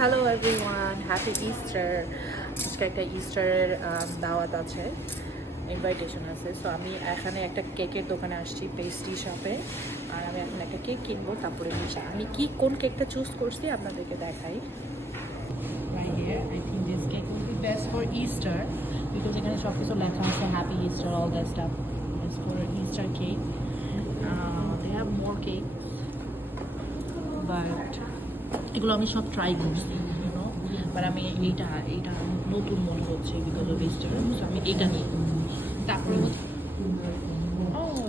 Hello everyone, happy Easter. আজকে একটা ইস্টারের দাওয়াত আছে, ইনভাইটেশন আছে। সো আমি এখানে একটা কেকের দোকানে আসছি, পেস্ট্রি শপে। আর আমি এখন একটা কেক কিনবো, তারপরে আমি কোন কেকটা চুজ করছি আপনাদেরকে দেখাই। Right here, I think this cake will be best for Easter because এখানে সব কিছু লেখা আছে happy Easter, all that stuff is for Easter cake. They have more cakes, but এগুলো আমি সব ট্রাই করছি, ইউনো, বাট আমি এইটা নতুন মনে হচ্ছে বিকজ অফ ইস্টার, সো আমি এটা নিই। তারপরে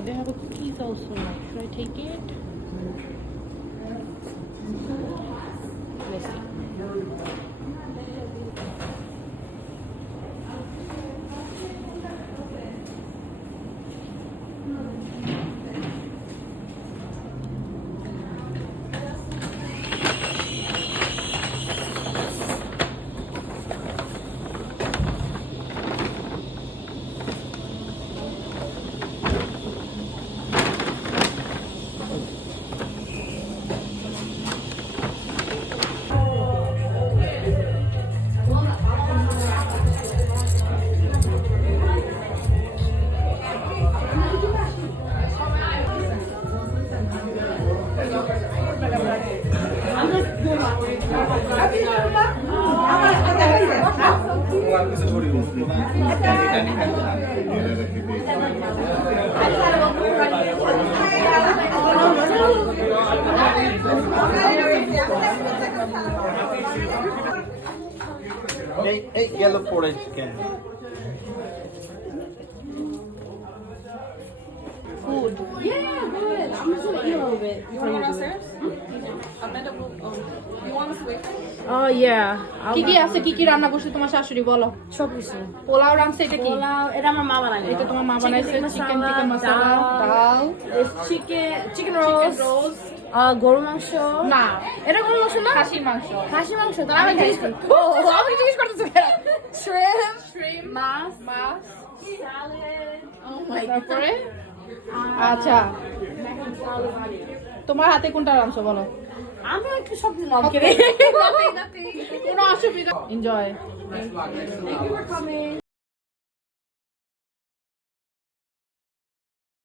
they have a cookies also. Should I take it? Let's see. Hey, yellow porridge chicken. Food. Yeah, good. I'm just gonna eat a little bit. You want to go downstairs? Amanda will. You want us to wait? Oh yeah. কি কি আছে, কি কি রান্না করছে তোমার শাশুড়ি বলো? সব কিছু। পোলাও রান্না, এটা কি? পোলাও এটা আমার মা বানায়। এটা তোমার মা বানাইছে, চিকেন টিকা মশলা, ডাল, ডাল, চিকেন রোজ, গরু মাংস। না, এটা গরু মাংস না, খাসির মাংস। খাসি মাংস। তাহলে আমি জিজ্ঞেস করি, আমি জিজ্ঞেস করতেছি কেন? Shrimp, much, salad. oh my god। তারপরে আচ্ছা, তোমার হাতে কোনটা রান্না বলো? আমি একটু সব মন করে। কোনো অসুবিধা। Enjoy. Thank you for coming.